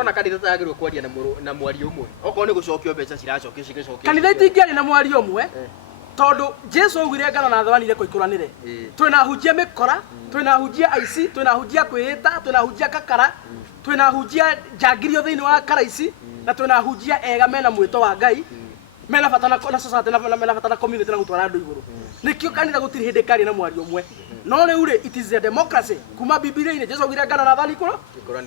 urona kanitha yagirwo kwaria na mwari umwe okorwo ni gucokio mbeca ciracokio cigicokio kanitha itingiaria na mwari umwe tondu Jesu augire ngano na thawani ko ikuranire twina hujia mikora twina hujia aici twina hujia kwihita twina hujia kakara twina hujia jangirio thiini wa karaici na twina hujia ega mena mwito wa Ngai mena batana na society na mena batana community na gutwara andu iguru nikio kanitha gutiri hindi kari na mwari umwe no riu ri it is a democracy kuma bibilia-ini Jesu augire ngano na thawani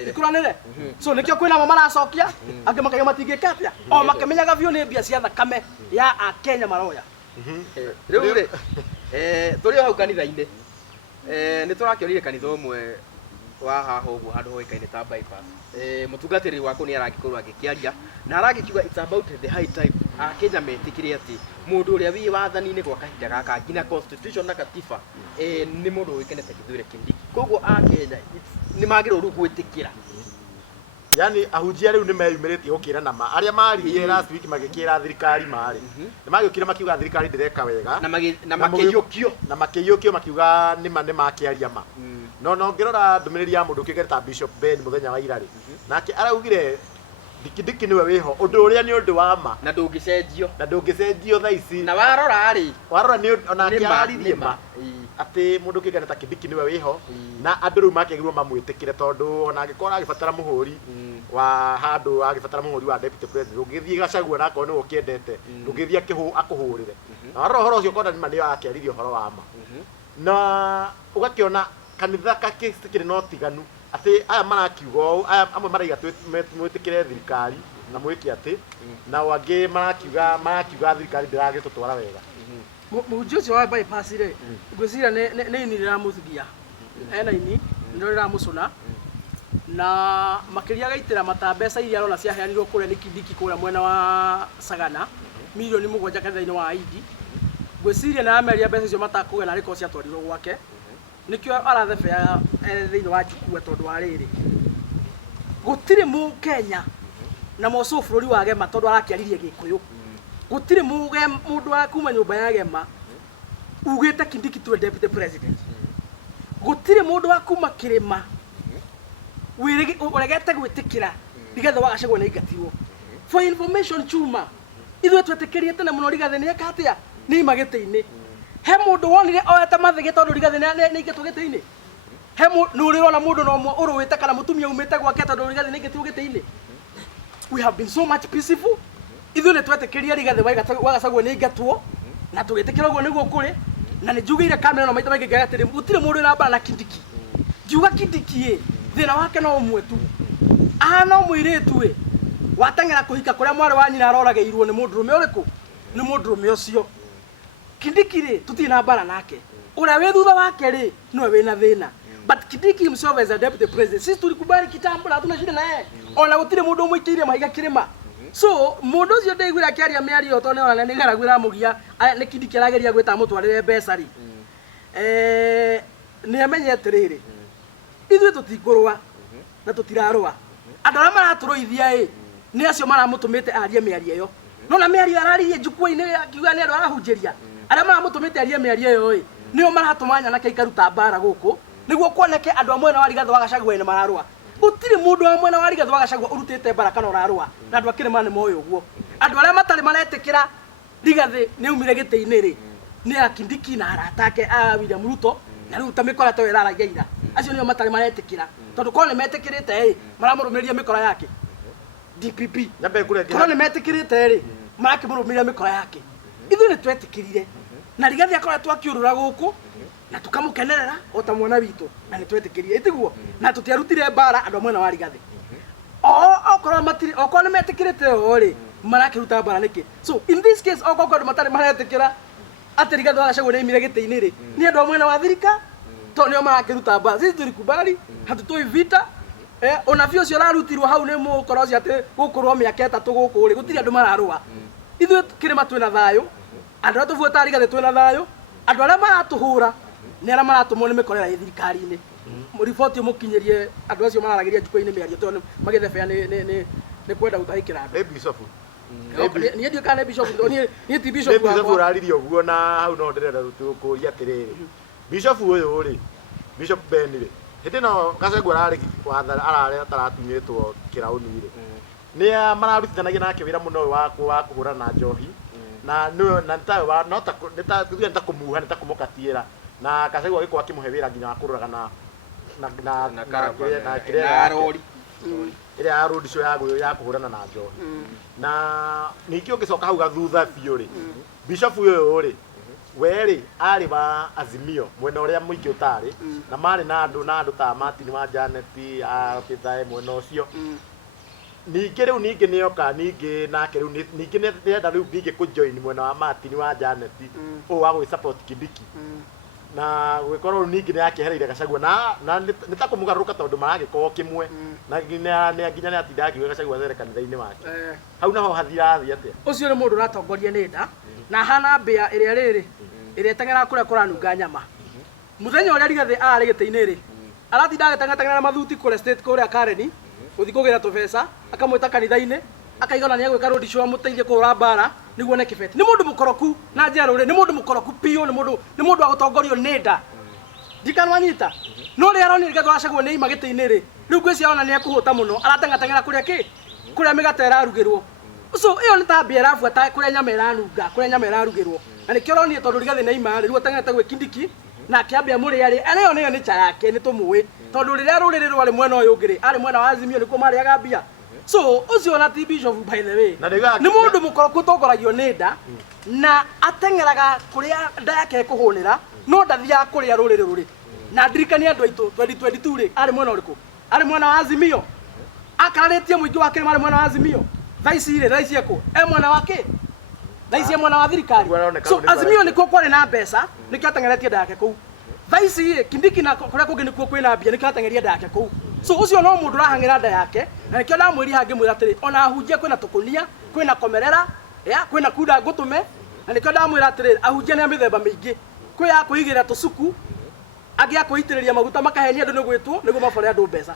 ikuranire so nikio kwina mo maracokia ange makayo matingikatia o makemenyaga biu ni mbia cia thakame ya Akenya maroya riu ri turi hau kanitha-ini ni turakiorire kanitha umwe wa haha uguo handu hoikaine ta bypass mutungatiri wako ni aragikorwo agikiaria na aragikiuga it's about the high time Akenya metikire ati mundu uria wi wathani-ini gwa kahinda gaka ngina constitution na katiba ni mundu wikenete Kithure Kindiki koguo Akenya ni magirwo ru gwitikira yani ahujia riu ni meyumiritie gukira na ma aria maririe last week magikira thirikari mari ni magiukira makiuga thirikari ndireka wega na makiyukio makiuga ni makiaria ma no ngirora ndumiriri ya mundu kigeta Bishop Ben muthenya wa irari nake araugire Kindiki niwe wiho undu uria ni undu wa ma na ndungicenjio tha ici na warora ni ona kiaririe ma ati mundu kigeta Kindiki niwe wiho na andu riu makegirwo mamwitikire tondu ona angikora agibatara muhuri wa handu agibatara muhuri wa deputy president ungithie Gachagua na akoni ukiendete ungithie akuhurire na warora horo ucio kona ni manio akiaririe horo wa ma na ugakiona kanitha kakistikire no tiganu ati aya marakiuga aya amwe maraiga mwitikire thirikari na mwiki ati na wangi marakiuga thirikari ndiragitutwara wega muhunjia ucio wa bypass ri ngwiciria ni ini riramuthigia ena ini ndio riramucuna na makiria gaitira mata mbeca iria arona ciaheanirwo kuria ni Kindiki kuria mwena wa Sagana milioni 7 kanitha-ini wa Aidi ngwiciria na ameria mbeca icio matakuga na riko ciatwarirwo gwake nikio arathebea thiini wa Jukua tondu wa riri gutiri mu Kenya na moco bururi wa Gema tondu arakiaririe Gikuyu gutiri mundu wa kuma nyumba ya Gema ugite Kindiki tu deputy president gutiri mundu wa kuma Kirima uregete gwitikira nigetha wagacagwo na ingatirwo for information chuma ithuĩ twetikirie tene muno Rigathi ni ekatia ni magite-ini he mundu wonire oete mathige tondu Rigathi ni ingetwo gite-ini he nurirona mundu no uruwite kana mutumia umite gwake tondu Rigathi ni ingetwo gite-ini we have been so much peaceful ithuĩ ni twetikirie Rigathi wagacagwo ni ingetwo na tugitikira uguo niguo kuri na ni njugire kamera no maita maingi ngatiri gutire mundu na mbara na Kindiki njuga Kindiki thina wake no umwe tu no mwiritu watengera kuhika kuria mwari wa nyina arorageirwo ni mundu rume uriku ni mundu rume ucio Kindiki tuti na mbara nake uria wi thutha wake niwe wina thina but Kindiki himself as a deputy president sisi tulikubali kitambo na hatuna shida naye ona gutire mundu umwikiire mahiga Kirima so mundu ucio ndeigwira akiaria miario tondu ona ni ngaragwira mugia ni Kindiki arageria gwita mutwarire mbeca ni amenye atiriri ithuĩ tutikurwa na tutirarwa andu aria maraturuithia ni acio maramutumite arie miario iyo no na miario araririe Jukua-ini akiuga ni andu arahunjiria aria maramutumite arie miario iyo nio maratumanya na kaikaruta mbara guku niguo kuoneke andu amwe na wa Rigathi wa Gachagua ni mararwa gutire mundu amwe na wa Rigathi wa Gachagua urutite mbara kana urarwa na andu akirima ni moyo uguo andu aria matari maretikira Rigathi ni umire gite-ini ni Kindiki na aratake William Ruto na riu ta mikora to irarageira acio nio matari maretikira tondu kone metikirite maramurumiria mikora yake DPP nyambe kure kone metikirite marakimurumiria mikora yake ithuĩ ni twetikirire na Rigathi akoretwo akiurura guku na tukamukenerera ota mwana witu na ni twetikirire itiguo na tutiarutire mbara andu amwe na wa Rigathi okorwo metikirite marakiruta mbara niki so in this case andu matari maretikira ati Rigathi wa Gachagua ni imire gite-ini ni andu amwe na wa thirika to nio marakiruta mbara sisi tulikubali hatutoi vita ona vio cio rarutirwo hau ni mukoroci ati gukurwo miaka 3 guku ri gutiri andu mararwa ithuĩ Kirima twina thayo andu aria tuvuota Rigathi twina thayo andu aria maratuhura ni aria maratumwo ni mikorera ya thirikari-ini riboti mukinyirie andu acio mararageria Jukua-ini miario tondu magithebea ni kwenda gutahikira andu Bishop ni ndio kana Bishop ni ti Bishop Bishop uraririe uguo na hau no ndirenda tukuria atiriri Bishop uyu ri Bishop Ben ri hindi no Gachagua arari wathara arari ataratunyitwo kirauni ri ni mararutithanagia nake wira muno wa kuhura na njohi na no na ntawe wa no ta nita nita kumuha nita kumukatiira na Gachagua giko akimuhe wira nginya akururaga na kiria rori ira arudi cio ya kuhurana na njohi na nikio ngicoka hau gathutha biu ri Bishop uyu ri weri ari ba Azimio mwena uria muingi utari na mari na andu ta Martin wa Janet a Peter mwena ucio ningi riu ningi nioka ningi nake riu ningi nenda riu bingi ku join mwena wa Martin wa Janet o wa gwi support Kindiki na gwikorwo ningi ni akehereire Gachagua na nitakumugaruka tondu maragiko kimwe na nginya ni atinda akiuga Gachagua there kanitha-ini wake hau naho hathirathi atia ucio ni mundu ratongoria nenda na hana mbia iria riri iria tengera kuria kuranunga nyama muthenya uria Rigathi ari gite-ini ri aratinda agetengera mathuti kure state kuria Kareni uthi kugira tubesa akamwita kanitha-ini akaigana ni agwika road show amuteithie kuhura mbara niguo ne Kibet ni mundu mukoroku na njero ri ni mundu mukoroku pio ni mundu wa gutongorio nenda ndikanwanyita no ri aroni Rigathi Gachagua ni ima gite-ini ri riu ngwiciria ona ni akuhuta muno aratengatengera kuria migate irarugirwo so iyo ni tabia irafuata kuria nyama iranunga kuria nyama irarugirwo na nikio roni tondu Rigathi ni ima ri riu atengete gwi Kindiki na kiambia muri ari anayo niyo ni cha yake ni tumui tondu riria ruriri rwari mwena uyu ngiri ari mwena wa Azimio nikuo mari agambia so ucio na Bishop by the way ni mundu mukoroku tongoragio nenda na atengeraga kuria nda yake kuhunira no ndathia kuria ruriri ruri na ndirikania andu aitu 2022 ri ari mwena uriku ari mwena wa Azimio akararitie muingi wake mari mwena wa Azimio thaisi eko mwena wake thaisi mwena wa thirikari so Azimio nikuo kwari na mbeca nikio atengeretie nda yake kuu thaisi Kindiki na kuria kungi nikuo kwina mbia nikio atengeria nda yake kuu so ucio no mundu rahangira nda yake na nikio ndamwiri hangi mwira atiri ona ahunjia kwina tukunia kwina komerera kwina kuda ngutume na nikio ndamwira atiri ahunjia ni mithemba mingi kwiya kuigira tusuku agia kuitiriria maguta makahenia andu ni gwitwo niguo mabore andu mbeca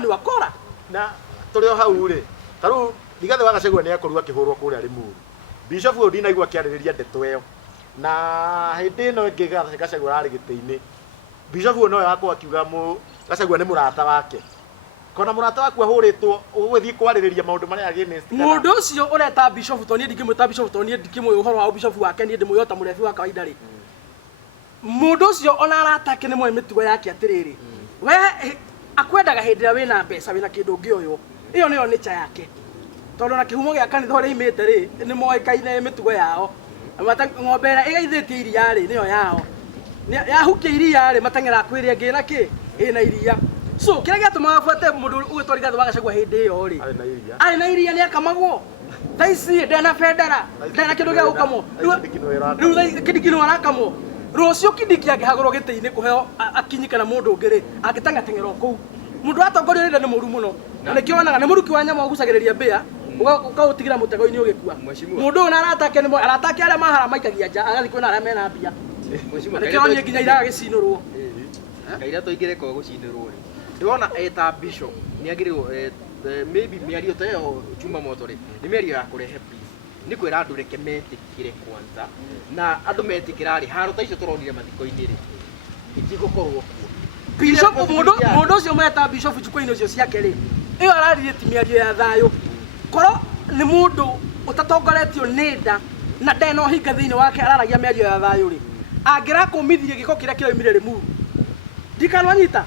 ni wakora na turio hau ri taru Rigathi wa Gachagua ni akorwa kihurwo kuria Limuru Bishop uyu ndinaigua kiaririria ndeto iyo na hindi no ngiga Gachagua ari gite-ini Bishop uyu no yakwa akiuga Gachagua ni murata wake kona murata waku ahuritwo uguthii kwaririria maundu mari against mundu ucio ureta Bishop to ni ndikimwita Bishop to ni ndikimwe uhoro wa Bishop wake ni ndimuyota murethi wa kawaida ri mundu ucio ona aratake ni mwe mitugo yake atiriri we akwendaga hindira wina mbeca wina kindu ngioyo iyo niyo nature yake tondu na kihumo gia kanitha uri imite ri ni moikaine mitugo yao mata ng'ombe igaithitie iria ri niyo yao yahukia iria ri matengera kwiria ngina ki ina iria so kira giatuma afuate mundu ugitwa Rigathi wa Gachagua hindi iyo ri ari na iria ni akamagwo thaisi ndena federa ndena kindu gia gukamo riu Kindiki no arakamo rucio Kindiki angihagurwo gite-ini kuheo akinyikana mundu ngiri agiteng'ateng'erwo kuu mundu atongorio nenda ni muru muno na nikio wanaga ni muruki wa nyama ugucagiriria mbia ukautigira mutego-ini ugikua mundu ona aratake ni aratake aria mahara maikagia nja agathi kwina aria mena mbia nikio ni nginya iraga gicinurwo kaira toingire ko gucinurwo ri ndiwona eta Bishop ni agirwo maybe miario tayo chuma moto ri ni miario ya kurehe peace ni kwira andu reke metikire kwanza na andu metikira ri haro ta icio turonire mathiko-ini ri igigukorwo kuo Bishop mundu ucio meta Bishop chukwa-ini ucio ciake ri iyo araririe timiario ya thayo koro ni mundu utatongoretio nenda na ndeno hinga thiini wake araragia miario ya thayo ri angira kumithirie giko kiria kiraumire Limuru ndikanwanyita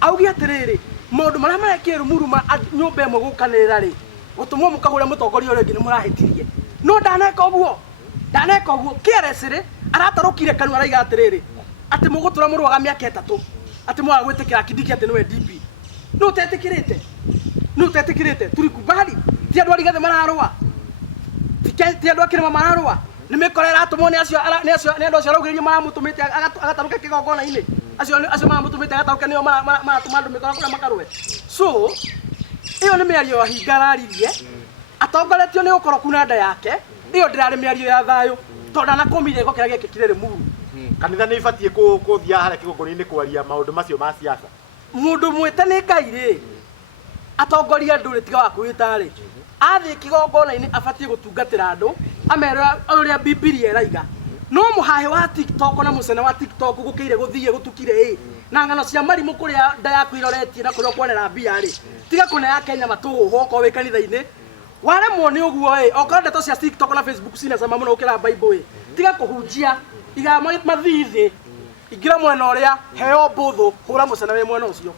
augi atiriri maundu maria marekire Limuru nyumba imwe gukanirira ri gutumwo mukagura mutongoria uria ngi ni murahitirie no ndaneka uguo KRS ri aratarukire kanua araiga atiriri ati mugutura murwaga miaka 3 ati mwa gwitikira Kindiki ati niwe DP no tetikirite turikubali ti andu Rigathi mararwa ti andu akirima mararwa ni mikorera atumwo ni acio andu acio araugirio maramutumite agataruka kigongona-ini acio maramutumite agataruka nio maratuma andu mikora kuria makarwe so iyo ni miario hinga araririe atongoretio ni ukoroku na nda yake iyo ndirari miario ya thayo tondu na kumire gukira gikikire Limuru kanitha ni ibatie kuthia haria kigongona-ini kwaria maundu macio ma siasa mundu mwite ni Ngai ri atongoria nduri tiga wa kwita ri athi kigongona-ini abatie gutungatira andu amera uria Biblia iraiga no muhahe wa TikTok na mucene wa TikTok gukire guthie gutukire na ngano cia marimu kuria nda yaku iroretie na kuria kwanera mbia ri tiga kunea Kenya matuhu ko wi kanitha-ini waremwo ni uguo okorwo ndeto cia TikTok na Facebook cina cama muno ukira Bible tiga kuhunjia iga mathithi ingira mwena uria heo mbuthu hura mucene wi mwena ucio